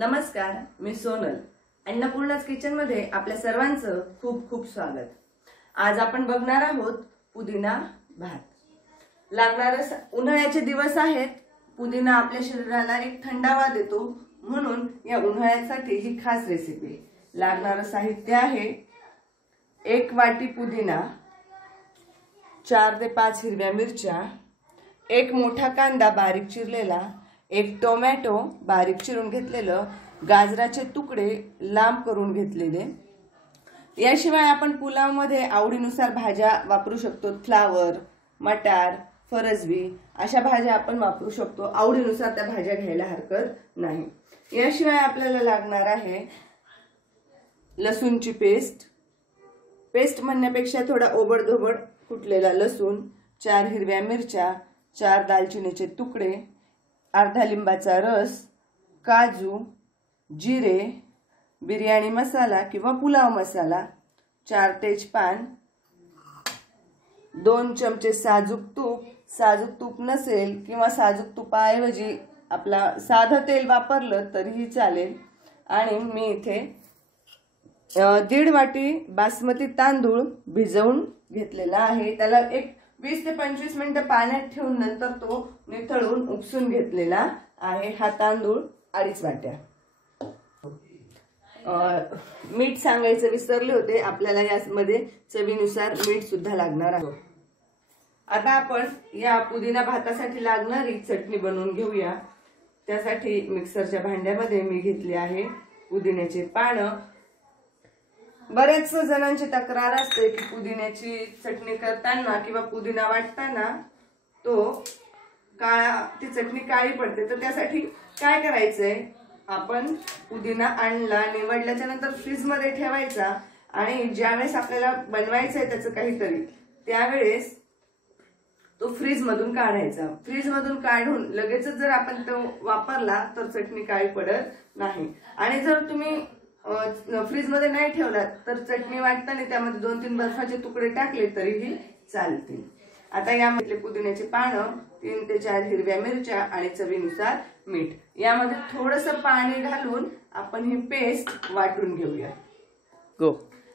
नमस्कार, मी सोनल. अन्नपूर्णाच किचन मध्ये आपल्या सर्वांचं खूप खूप स्वागत. आज आपण बघणार आहोत पुदिना भात. उन्हाळ्याचे दिवस आहेत. पुदिना आपल्या शरीराला एक थंडावा देतो, म्हणून या उन्हाळ्यासाठी ही खास रेसिपी. लागणारं साहित्य आहे 1 वाटी पुदिना, 4 ते 5 हिरव्या मिरच्या, 1 मोठा कांदा बारीक चिरलेला, 1 टोमॅटो बारीक चिरून घेतलेलं, गाजराचे तुकडे लांब करून घेतलेले. याशिवाय आपण पुलाव मध्ये आवडीनुसार भाज्या वापरू शकतो. फ्लावर, मटार, फरसबी अशा भाज्या आपण वापरू शकतो. आवडीनुसार त्या भाज्या घ्यायला हरकत नाही. याशिवाय आपल्याला लागणार आहे लसूणची पेस्ट म्हणण्यापेक्षा थोडा ओबडधोबड कुटलेला लसूण, 4 हिरव्या मिरच्या, 4 दालचिनीचे तुकडे, अर्धा लिंबाचा रस, काजू, जिरे, बिर्याणी मसाला किंवा पुलाव मसाला, 4 तेजपान, 2 चमचे साजूक तूप नसेल किंवा साजूक तुपाऐवजी आपला साधं तेल वापरलं तरीही चालेल. आणि मी इथे 1.5 वाटी बासमती तांदूळ भिजवून घेतलेला आहे. त्याला एक 20 ते 25 मिनिटं पाण्यात ठेवून नंतर तो निथळून उपसून घेतलेला आहे. हा तांदूळ 2.5 वाट्या. मीठ सांगायचं विसरले होते, आपल्याला यामध्ये चवीनुसार मीठ सुद्धा लागणार आहे. आता आपण या पुदिना भातासाठी लागणारी चटणी बनवून घेऊया. त्यासाठी मिक्सरच्या भांड्यामध्ये मी घेतले आहे पुदिन्याचे पानं. बरेच जणांची तक्रार असते की पुदिन्याची चटणी करताना किंवा पुदिना वाटताना ती चटणी काळी पडते. तर त्यासाठी काय करायचंय, आपण पुदिना आणला, निवडल्याच्या नंतर फ्रीज मध्ये ठेवायचा आणि ज्यावेळेस आपल्याला बनवायचंय त्याचं काहीतरी, त्यावेळेस तो फ्रीज मधून काढायचा. फ्रीज मधून काढून लगेचच जर आपण तो वापरला तर चटणी काळी पडत नाही. आणि जर तुम्ही फ्रीज मध्ये नाही ठेवला तर चटणी वाटताना त्यामध्ये 2-3 बर्फाचे तुकडे टाकले तरीही चालतील. आता यामध्ये पुदिन्याचे पानं, 3 ते 4 हिरव्या मिरच्या आणि चवीनुसार मीठ. यामध्ये थोडंसं पाणी घालून आपण ही पेस्ट वाटून घेऊया.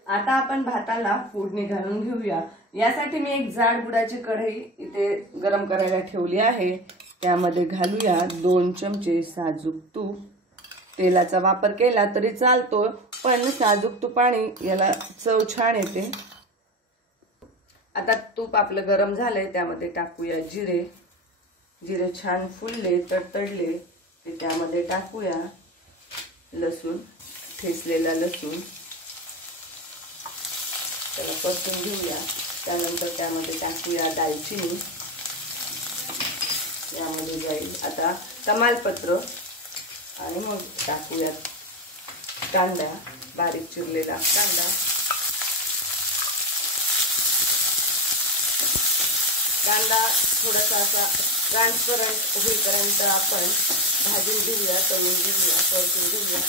आता आपण भाताला फोडणी घालून घेऊया. यासाठी मी एक जाड बुडाची कढई इथे गरम करायला ठेवली आहे. त्यामध्ये घालूया 2 चमचे साजूक तूप. तेलाचा वापर केला तरी चालतो, पण साजूक तुपाने याला चव छान येते. आता तूप आपलं गरम झालंय, त्यामध्ये टाकूया जिरे छान फुलले, तडतडले ते त्यामध्ये टाकूया लसूण, ठेचलेला लसूण. त्याला परतून घेऊया. त्यानंतर त्यामध्ये टाकूया दालचिनी, यामध्ये जाईल आता तमालपत्र आणि मग टाकूया कांदा, बारीक चिरलेला कांदा. कांदा थोडासा असा ट्रान्सपरंट होईपर्यंत आपण भाजून घेऊया, तळून घेऊया, परतून घेऊया.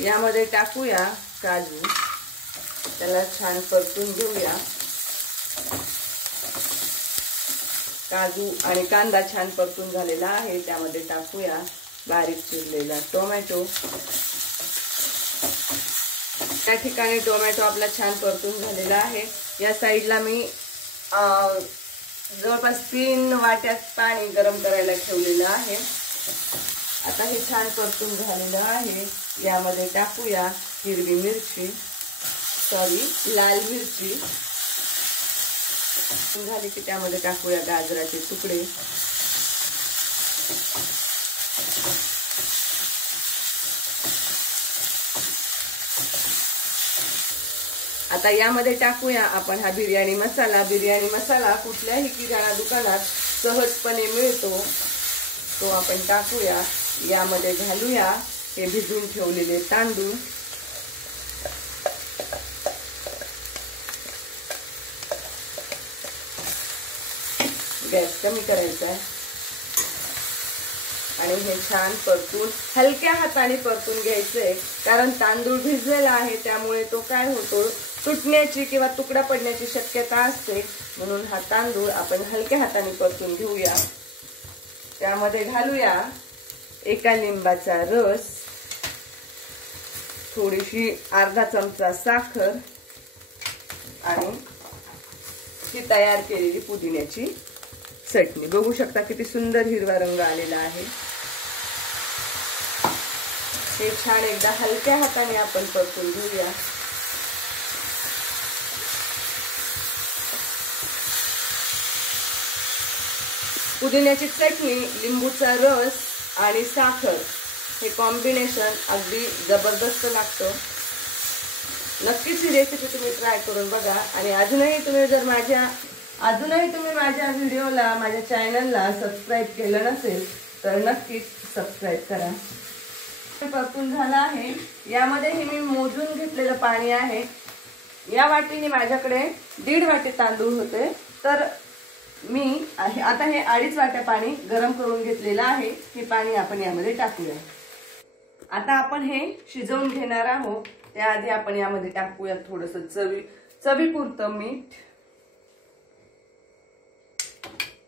यामध्ये टाकूया काजू, त्याला छान परतून घेऊया. काजू आणि कांदा छान परतून झालेला आहे. त्यामध्ये टाकूया बारीक चिरलेला टोमॅटो. त्या ठिकाणी टोमॅटो आपला छान परतून झालेला आहे. या साईडला मी जवळपास 3 वाट्यात पाणी गरम करायला ठेवलेलं आहे. आता हे छान परतून झालेलं आहे. यामध्ये टाकूया लाल मिरची झाली की त्यामध्ये टाकूया गाजराचे तुकडे. आता यामध्ये टाकूया आपण हा बिर्याणी मसाला. बिर्याणी मसाला कुठल्याही किराणा दुकानात सहजपणे मिळतो, तो आपण टाकूया. यामध्ये घालूया हे भिजवून ठेवलेले तांदूळ. गॅस कमी करायचा आहे आणि हे छान परतून हलक्या हाताने परतून घ्यायचंय, कारण तांदूळ भिजलेला आहे त्यामुळे तो काय होतो, तुटण्याची किंवा तुकडा पडण्याची शक्यता असते, म्हणून हा तांदूळ आपण हलक्या हाताने परतून घेऊया. त्यामध्ये घालूया एका लिंबाचा रस, थोडीशी अर्धा चमचा साखर आणि ही तयार केलेली पुदिन्याची चटणी. बघू शकता किती सुंदर हिरवा रंग आलेला आहे. हे छान एकदा हलक्या हाताने आपण परतून घेऊया. पुदिन्याची चटणी, लिंबूचा रस आणि साखर हे कॉम्बिनेशन अगदी जबरदस्त लागतं. नक्कीच ही रेसिपी तुम्ही ट्राय करून बघा. आणि अजूनही तुम्ही माझ्या व्हिडिओला, माझ्या चॅनलला सबस्क्राईब केलं नसेल तर नक्कीच सबस्क्राईब करा. परतून झाला आहे. यामध्ये हे मी मोजून घेतलेलं पाणी आहे. या वाटीने माझ्याकडे 1.5 वाटी तांदूळ होते, तर मी आता हे 2.5 वाट्या पाणी गरम करून घेतलेलं आहे. हे पाणी आपण यामध्ये टाकूया. आता आपण हे शिजवून घेणार आहोत. त्याआधी आपण यामध्ये टाकूया थोडंसं चवीपुरतं मीठ,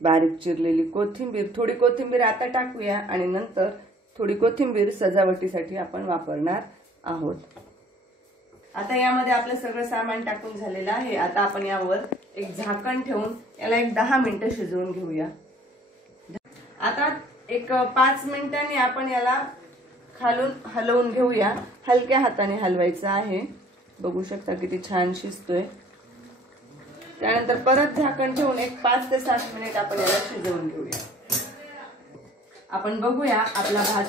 बारीक चिरलेली कोथिंबीर. थोडी कोथिंबीर आता टाकूया आणि नंतर थोडी कोथिंबीर सजावटीसाठी आपण वापरणार आहोत. आता यामध्ये आपलं सगळं सामान टाकून झालेलं आहे. आता आपण यावर एक झाकण ठेवून याला एक 10 मिनिटं शिजवून घेऊया. आता एक 5 मिनिटांनी आपण याला खालून हलवून घेऊया. हलक्या हाताने हलवायचं आहे. बघू शकता किती छान शिजतोय. त्यानंतर परत झाकण ठेवून एक 5 ते 7 मिनिट आपण याला शिजवून घेऊया. आपण बघूया आपला भात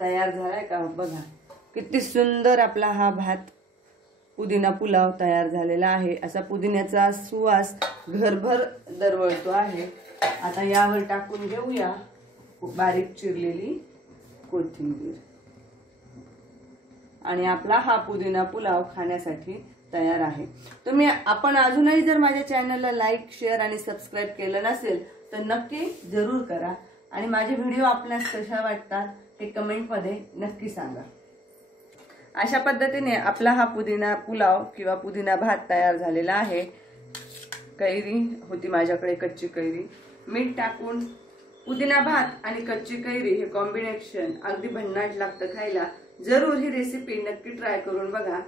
तयार झालाय का. बघा किती सुंदर आपला हा भात पुदिना पुलाव तयार झालेला आहे. असा पुदिन्याचा सुवास घरभर दरवळतो आहे. आता यावर टाकून घेऊया बारीक चिरलेली कोथिंबीर आणि आपला हा पुदिना पुलाव खाण्यासाठी तयार आहे. आपण अजूनही जर माझ्या चॅनलला लाईक, शेअर आणि सबस्क्राईब केलं नसेल तर नक्की जरूर करा. आणि माझे व्हिडिओ आपल्यास कशा वाटतात ते कमेंटमध्ये नक्की सांगा. अशा पद्धतीने आपला हा पुदिना पुलाव किंवा पुदिना भात तयार झालेला आहे. कैरी होती माझ्याकडे, कच्ची कैरी. मीठ टाकून पुदिना भात आणि कच्ची कैरी हे कॉम्बिनेशन अगदी भन्नाट लागतं खायला. जरूर ही रेसिपी नक्की ट्राय करून बघा.